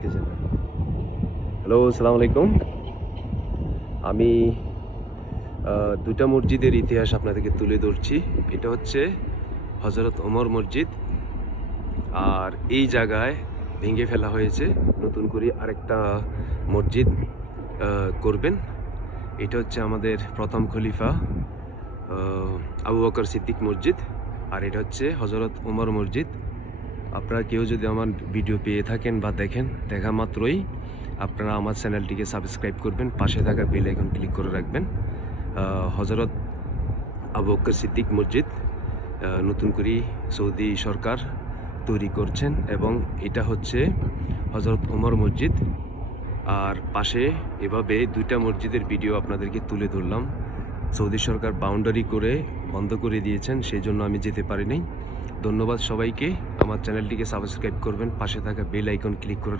হইতেছে না। হ্যালো, আসসালামু আলাইকুম। আমি দুটা মসজিদের ইতিহাস আপনাদেরকে তুলে ধরছি। এটা হচ্ছে হযরত ওমর মসজিদ, আর এই জায়গায় ভেঙে ফেলা হয়েছে, নতুন করে আরেকটা মসজিদ করবেন। এটা হচ্ছে আমাদের প্রথম খলিফা আবু বকর সিদ্দিক মসজিদ, আর এটা হচ্ছে হযরত ওমর মসজিদ। আপনারা কেউ যদি আমার ভিডিও পেয়ে থাকেন বা দেখেন, দেখা মাত্রই আপনারা আমার চ্যানেলটিকে সাবস্ক্রাইব করবেন, পাশে থাকা বেল আইকন ক্লিক করে রাখবেন। হযরত আবু বকর সিদ্দিক মসজিদ নতুন করে সৌদি সরকার তৈরি করছেন, এবং এটা হচ্ছে হযরত ওমর মসজিদ। আর পাশে এভাবে দুইটা মসজিদের ভিডিও আপনাদেরকে তুলে ধরলাম। সৌদি সরকার বাউন্ডারি করে বন্ধ করে দিয়েছেন, সেই জন্য আমি যেতে পারি নাই। ধন্যবাদ সবাইকে। আমার চ্যানেলটিকে সাবস্ক্রাইব করবেন, পাশে থাকা বেল আইকন ক্লিক করে